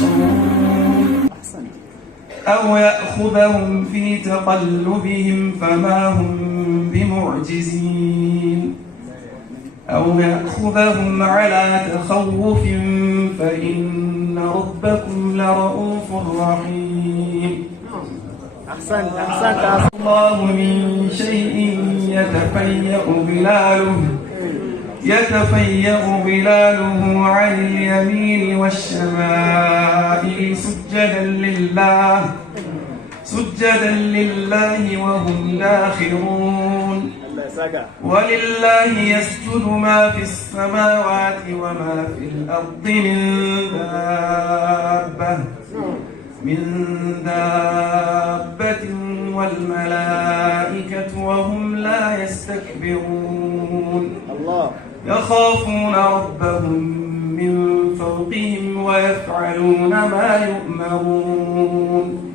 يشعرون أو يأخذهم في تقلبهم فما هم بمعجزين أو يأخذهم على تخوف فإن ربكم لرؤوف رحيم أحسنت الله من شيء يتفيأ ظلاله عن اليمين والشمائل سجدا لله وهم داخرون ولله يسجد ما في السماوات وما في الأرض من دابة والملائكة وهم لا يستكبرون يخافون ربهم من فوقهم ويفعلون ما يؤمرون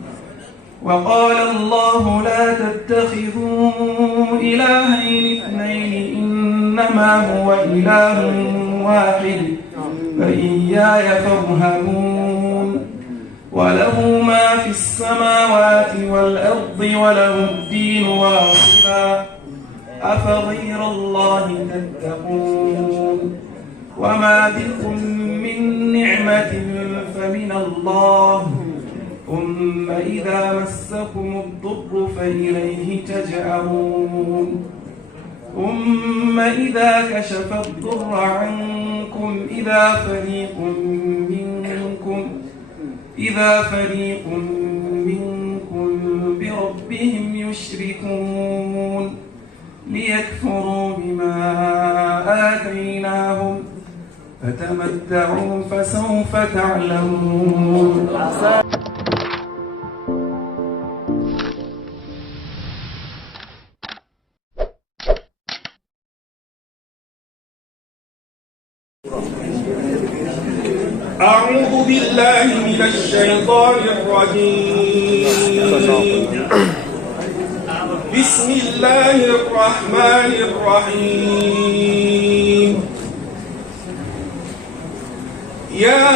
وقال الله لا تتخذوا إلهين اثنين إنما هو إله واحد فإياي فارهبون وله ما في السماوات والأرض وله الدين واصبا أفغير الله تتقون وما بكم من نعمة فمن الله ثم إذا مسكم الضر فإليه تجأرون ثم إذا كشف الضر عنكم إذا فريق منكم بربهم يشركون ليكفروا بما آتيناهم فتمتعوا فسوف تعلمون أعوذ بالله من الشيطان الرجيم بسم الله الرحمن الرحيم يا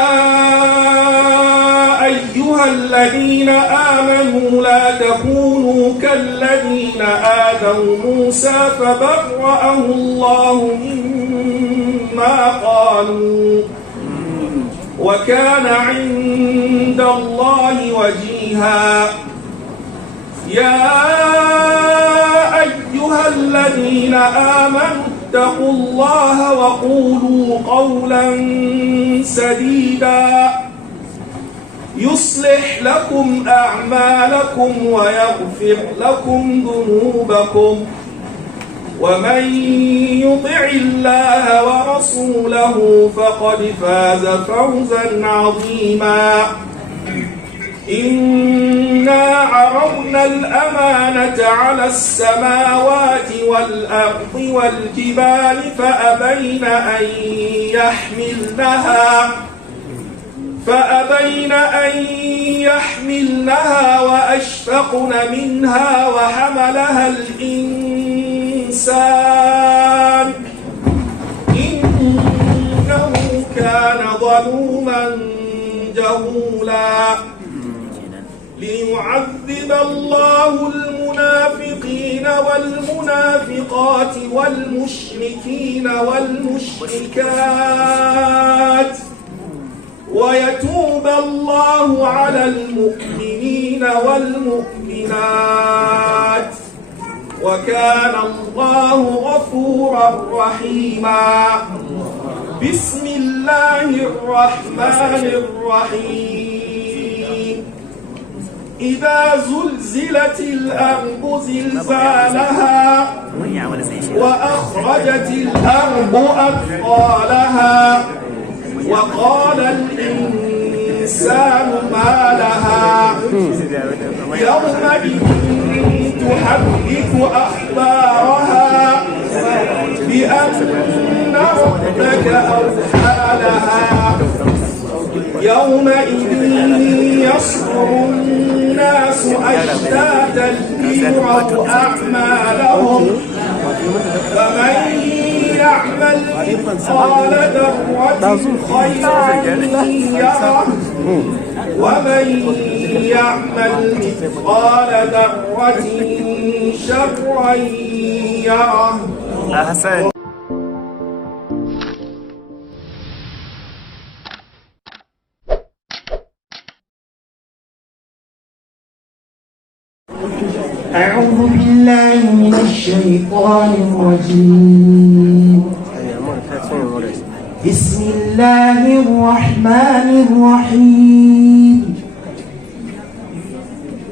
أيها الذين آمنوا لا تكونوا كالذين آذوا موسى فبرأه الله مما قالوا وكان عند الله وجيها يا أيها الذين آمنوا اتقوا الله وقولوا قولا سديدا يصلح لكم أعمالكم ويغفر لكم ذنوبكم ومن يطع الله ورسوله فقد فاز فوزا عظيما إنا عرضنا الأمانة على السماوات والأرض والجبال فأبين أن يحملنها وأشفقن منها وحملها الإنسان إنه كان ظلوما جهولا ليعذب الله المنافقين والمنافقات والمشركين والمشركات ويتوب الله على المؤمنين والمؤمنات وكان الله غفورا رحيما بسم الله الرحمن الرحيم إذا زلزلت الأرض زلزالها وأخرجت الأرض أثقالها وقال الإنسان ما لها يومئذ تحدث أخبارها بأن ربك أوحى لها يومئذ يصدر الناس أشتاتا ليروا أعمالهم فمن يعمل مثقال ذرة خيرا يره ومن يعمل مثقال ذرة شرا يره. أحسن. أعوذ بالله من الشيطان الرجيم. بسم الله الرحمن الرحيم.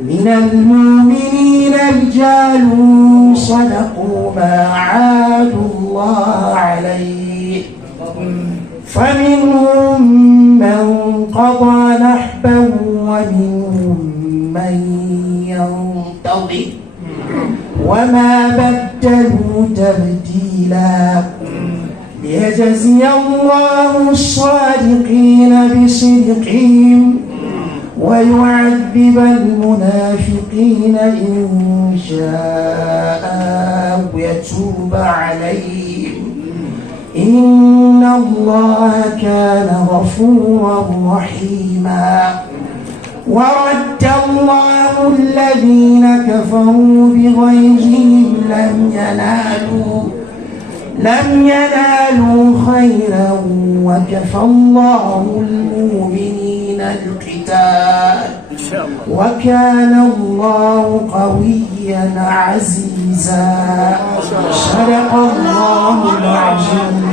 من المؤمنين رجال صدقوا ما عاهدوا الله عليه فمنهم من قضى نحبه ومنهم من ينتظر وما بدلوا تبديلا ليجزي الله الصادقين بصدقهم ويعذب المنافقين إن شاء ويتوب عليهم إن الله كان غفورا رحيما. ورد الله الذين كفروا بغيظهم لم ينالوا خيرا وكفى الله المؤمنين القتال وكان الله قويا عزيزا. صدق الله العظيم.